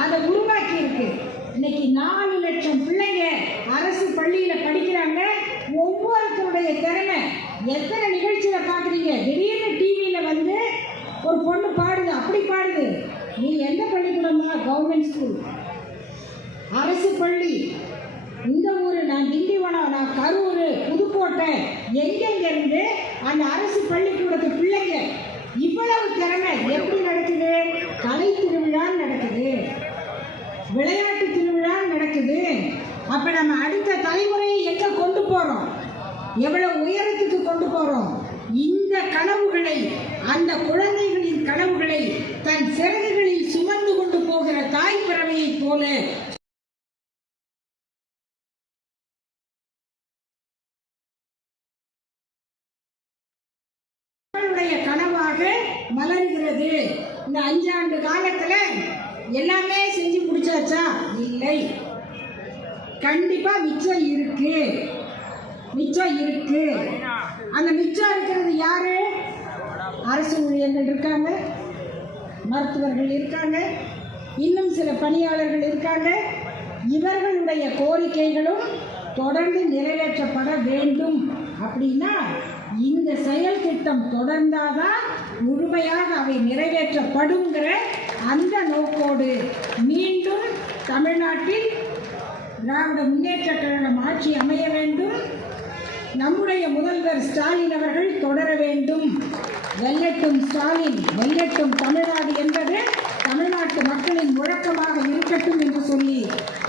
அதை உருவாக்கி இருக்கு. இன்னைக்கு 4 லட்சம் பிள்ளைங்க அரசு பள்ளியில படிக்கிறாங்க. ஒவ்வொருத்தருடைய திறமை எத்தனை நிகழ்ச்சியில பாக்குறீங்க. திடீர்னு டிவியில வந்து ஒரு பொண்ணு பாடுது, அப்படி பாடுது. நீ எந்த பள்ளிக்கூடமா? கவர்மெண்ட் ஸ்கூல், அரசு பள்ளி. இந்த ஊர், நான் திண்டிவனம், நான் கரூர், புதுக்கோட்டை, எங்கெங்க இருந்து அந்த அரசு பள்ளிக்கூடத்து பிள்ளைங்க இவ்வளவு திறமை எப்படி நடக்குது? கலை திருவிழா நடக்குது, விளையாட்டு திருவிழா நடக்குது. அப்ப நம்ம அடுத்த தலைமுறையை எங்க கொண்டு போறோம்? எவ்வளவு உயரத்துக்கு கொண்டு போறோம்? இந்த கனவுகளை, அந்த குழந்தைகளின் கனவுகளை தன் சிறகுகளில் சுமந்து கொண்டு போகிற தாய் பறவையை போல கனவாக மலர்கிறது. இந்த 5 ஆண்டு காலத்துல எல்லாமே செஞ்சு முடிச்சாச்சா? இல்லை, கண்டிப்பா மிச்சம் இருக்கு, மிச்சம் இருக்கு. அந்த மிச்சம் இருக்கிறது யாரு? அரசு ஊழியர்கள் இருக்காங்க, மருத்துவர்கள் இருக்காங்க, இன்னும் சில பணியாளர்கள் இருக்காங்க. இவர்களுடைய கோரிக்கைகளும் தொடர்ந்து நிறைவேற்றப்பட வேண்டும். அப்படின்னா இந்த செயல் திட்டம் தொடர்ந்தாதான் முழுமையாக அவை நிறைவேற்றப்படுங்கிற அந்த நோக்கோடு மீண்டும் தமிழ்நாட்டில் திராவிட முன்னேற்ற கழகம் ஆட்சி அமைய வேண்டும். நம்முடைய முதல்வர் ஸ்டாலின் அவர்கள் தொடர வேண்டும். வெல்லட்டும் ஸ்டாலின், வெல்லட்டும் தமிழ்நாடு என்பது தமிழ்நாட்டு மக்களின் முழக்கமாக இருக்கட்டும் என்று சொல்லி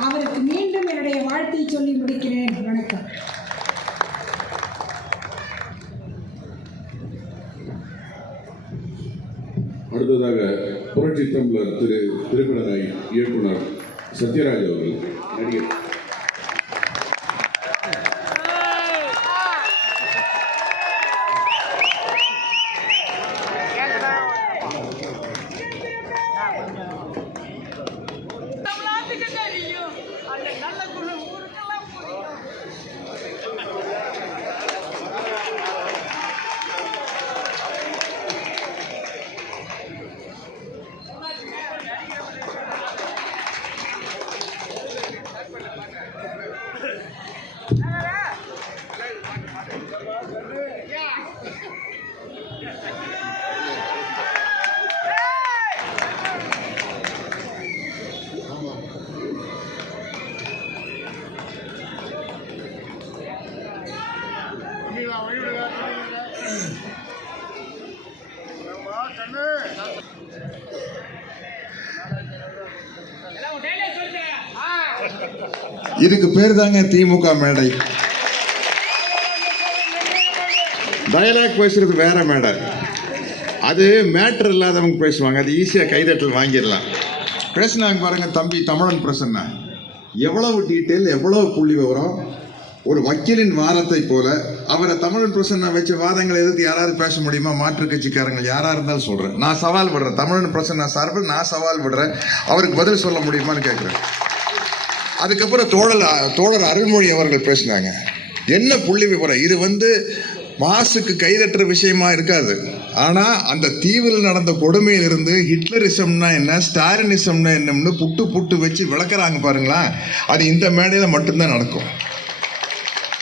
அவருக்கு மீண்டும் என்னுடைய வாழ்த்தை சொல்லி முடிக்கிறேன். வணக்கம். அடுத்ததாக புரட்சி தமிழர் திரைப்பட இயக்குனர் சத்யராஜ் அவர்கள், நடிகர். இதுக்கு பேர் தாங்க திமுக மேடை. டயலாக் பேசுறது வேற மேடை. அது மேட்டர் இல்லாதவங்க பேசுவாங்க, அது ஈஸியா கைதட்டல் வாங்கிடலாம். பேசினாங்க பாருங்க தம்பி தமிழன் பிரசன்னா, எவ்வளவு டீட்டெயில், எவ்வளவு புள்ளி விவரம். ஒரு வக்கீலின் வாதத்தை போல அவரை தமிழன் பிரசன்னா வச்ச வாதங்களை எதிர்த்து யாராவது பேச முடியுமா? மாற்று கட்சிக்காரங்க யாரா இருந்தாலும் சொல்றேன், நான் சவால் விடுறேன். தமிழன் பிரசன்னா சார்பில் நான் சவால் விடுறேன், அவருக்கு பதில் சொல்ல முடியுமான்னு கேட்கிறேன். அதுக்கப்புறம் தோழர் அருள்மொழி அவர்கள் பேசினாங்க, என்ன புள்ளி விவரம். இது மாசுக்கு கைதட்டுற விஷயமா இருக்காது. ஆனா அந்த தீவில் நடந்த கொடுமையிலிருந்து ஹிட்லரிசம்னா என்ன, ஸ்டாலினிசம்னா என்னன்னு புட்டு வச்சு விளக்குறாங்க பாருங்களா. அது இந்த மேடையில மட்டும்தான் நடக்கும்.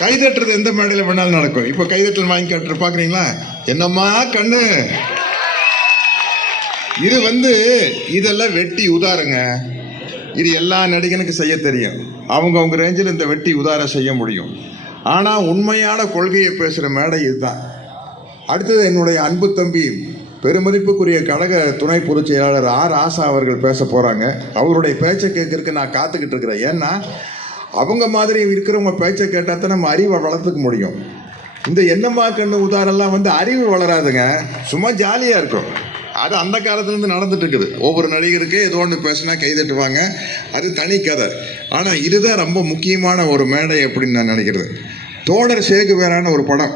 கைதட்டுறது எந்த மேடையில வேணாலும் நடக்கும். இப்ப கைதட்டல் வாங்கி காட்டுற பாக்குறீங்களா, என்னம்மா கண்ணு. இது இதெல்லாம் வெட்டி உதாருங்க. இது எல்லா நடிகனுக்கு செய்ய தெரியும். அவங்க ரேஞ்சில் இந்த வெட்டி உதாரம் செய்ய முடியும். ஆனா உண்மையான கொள்கையை பேசுற மேடை இதுதான். அடுத்தது என்னுடைய அன்பு தம்பி பெருமதிப்புக்குரிய கழக துணை பொதுச் செயலாளர் ஆர் ஆசா அவர்கள் பேச போறாங்க. அவருடைய பேச்சை கேட்கறதுக்கு நான் காத்துக்கிட்டு இருக்கிறேன். ஏன்னா அவங்க மாதிரி இருக்கிறவங்க பேச்சை கேட்டா தான் நம்ம அறிவை வளர்த்துக்க முடியும். இந்த என்னம்மா கண்ணு உதாரெல்லாம் அறிவு வளராதுங்க, சும்மா ஜாலியா இருக்கும். அது அந்த காலத்துலேருந்து நடந்துட்டு இருக்குது. ஒவ்வொரு நடிகருக்கு ஏதோ ஒன்று பேசினா கைதட்டுவாங்க, அது தனி கதை. ஆனால் இதுதான் ரொம்ப முக்கியமான ஒரு மேடை அப்படின்னு நான் நினைக்கிறது. தோழர் சேகுவேரான ஒரு படம்,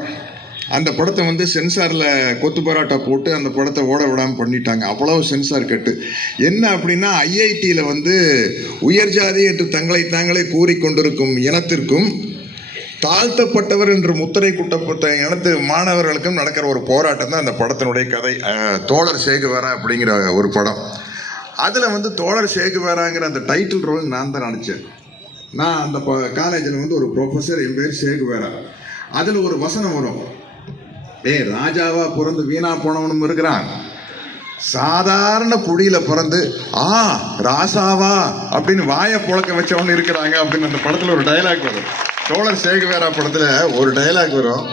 அந்த படத்தை சென்சாரில் கொத்து பரோட்டா போட்டு அந்த படத்தை ஓட விடாமல் பண்ணிட்டாங்க. அவ்வளவு சென்சார் கட்டு. என்ன அப்படின்னா ஐஐடியில் உயர் ஜாதி என்று தங்களை தாங்களே கூறிக்கொண்டிருக்கும் இனத்திற்கும் தாழ்த்தப்பட்டவர் என்று முத்திரை குட்டப்பட்ட இனத்து மாணவர்களுக்கும் நடக்கிற ஒரு போராட்டம் தான் அந்த படத்தினுடைய கதை. தோழர் சேகுவேரா அப்படிங்கிற ஒரு படம். அதில் வந்து தோழர் சேகுவேராங்கிற அந்த டைட்டில் ரோல் நான் தான் நடித்தேன். நான் அந்த காலேஜில் வந்து ஒரு ப்ரொஃபஸர், என் பேர் சேகுவேரா. அதில் ஒரு வசனம் வரும், ராஜாவா பிறந்து வீணா போனவனும் இருக்கிறான், சாதாரண குடியில பிறந்து ராசாவா அப்படின்னு வாயை புழக்க வச்சவனு இருக்கிறாங்க அப்படின்னு அந்த படத்துல ஒரு டயலாக் வரும். தோழர் சேகுவேரா படத்துல ஒரு டயலாக் வரும்,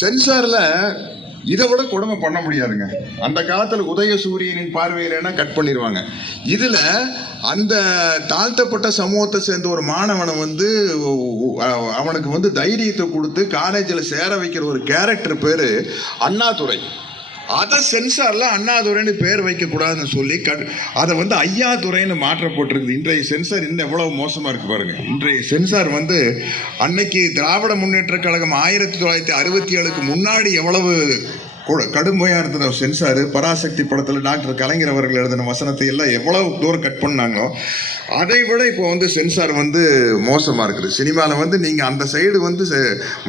சென்சார்ல இதை விட கொடுமை பண்ண முடியாதுங்க. அந்த காலத்துல உதய சூரியனின் பார்வையிலன்னா கட் பண்ணிடுவாங்க. இதுல அந்த தாழ்த்தப்பட்ட சமூகத்தை சேர்ந்த ஒரு மாணவனை வந்து அவனுக்கு வந்து தைரியத்தை கொடுத்து காலேஜில் சேர வைக்கிற ஒரு கேரக்டர் பேரு அண்ணாதுரை. அதை சென்சார்ல அண்ணாதுரைன்னு பேர் வைக்கக்கூடாதுன்னு சொல்லி அதை வந்து ஐயாதுரைன்னு மாற்றப்பட்டிருக்குது. இன்றைய சென்சார் இன்னும் எவ்வளவு மோசமா இருக்கு பாருங்க. இன்றைய சென்சார் வந்து அன்னைக்கு திராவிட முன்னேற்ற கழகம் 1967க்கு முன்னாடி எவ்வளவு கடுமையா இருந்தது சென்சார். பராசக்தி படத்துல டாக்டர் கலைஞர் அவர்கள் எழுதின வசனத்தை எல்லாம் எவ்வளவு தூரம் கட் பண்ணாங்களோ அதை விட இப்போ வந்து சென்சார் வந்து மோசமா இருக்குது. சினிமாவில் வந்து நீங்க அந்த சைடு வந்து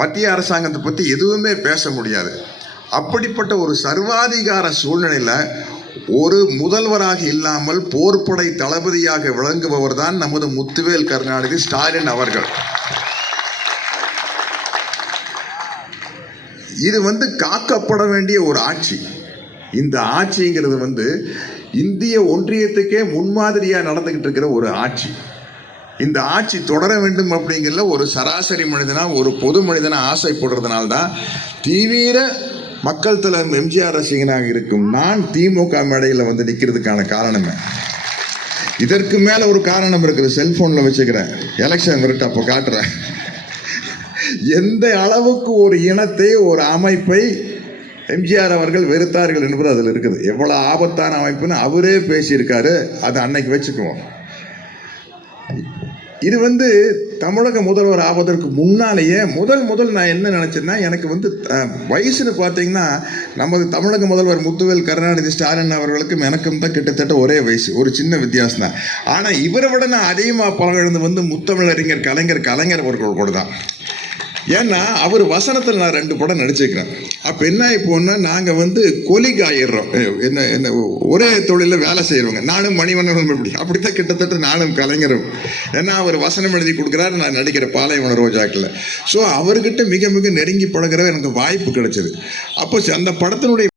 மத்திய அரசாங்கத்தை பத்தி எதுவுமே பேச முடியாது. அப்படிப்பட்ட ஒரு சர்வாதிகார சூழ்நிலையில ஒரு முதல்வராக இல்லாமல் போர்ப்படை தளபதியாக விளங்குபவர் தான் நமது முத்துவேல் கருணாநிதி ஸ்டாலின் அவர்கள். இது வந்து காக்கப்பட வேண்டிய ஒரு ஆட்சி. இந்த ஆட்சிங்கிறது வந்து இந்திய ஒன்றியத்துக்கே முன்மாதிரியா நடந்துகிட்டு இருக்கிற ஒரு ஆட்சி. இந்த ஆட்சி தொடர வேண்டும் அப்படிங்கிறதுல ஒரு சராசரி மனிதனா, ஒரு பொது மனிதனா ஆசைப்படுறதுனால்தான் தீவிர மக்கள் தலைவர் எம்ஜிஆர் ரசிகனாக இருக்கும் நான் திமுக மேடையில் வந்து நிற்கிறதுக்கான காரணமே. இதற்கு மேல ஒரு காரணம் இருக்குது, செல்போன்ல வச்சுக்கிறேன், எலெக்ஷன் விரட்டு அப்போ காட்டுறேன். எந்த அளவுக்கு ஒரு இனத்தை, ஒரு அமைப்பை எம்ஜிஆர் அவர்கள் வெறுத்தார்கள் என்பது அதில் இருக்குது. எவ்வளவு ஆபத்தான அமைப்புன்னு அவரே பேசியிருக்காரு. அதை அன்னைக்கு வச்சுக்குவோம். இது வந்து தமிழக முதல்வர் ஆவதற்கு முன்னாலேயே முதல் நான் என்ன நினைச்சேன்னா, எனக்கு வந்து வயசுன்னு பார்த்தீங்கன்னா நமது தமிழக முதல்வர் முத்துவேல் கருணாநிதி ஸ்டாலின் அவர்களுக்கும் எனக்கும் தான் கிட்டத்தட்ட ஒரே வயசு, ஒரு சின்ன வித்தியாசம் தான். ஆனால் இவரை விட நான் அதிகமாக பழகினது வந்து முத்தமிழறிஞர் கலைஞர் அவர்கள் கூட தான். ஏன்னா அவர் வசனத்தில் நான் 2 படம் நடிச்சிருக்கிறேன். அப்போ என்ன ஆகிப்போன்னா, நாங்கள் வந்து கொலிக் ஆயிடுறோம். என்ன ஒரே தொழிலில் வேலை செய்கிறவங்க. நானும் மணிவண்ணனும் அப்படித்தான் கிட்டத்தட்ட நானும் கலைஞரும். ஏன்னா அவர் வசனம் எழுதி கொடுக்குறாரு, நான் நடிக்கிற பாலைவன ரோஜாக்கில். ஸோ அவர்கிட்ட மிக மிக நெருங்கி பழகிற எனக்கு வாய்ப்பு கிடைச்சது. அப்போ அந்த படத்தினுடைய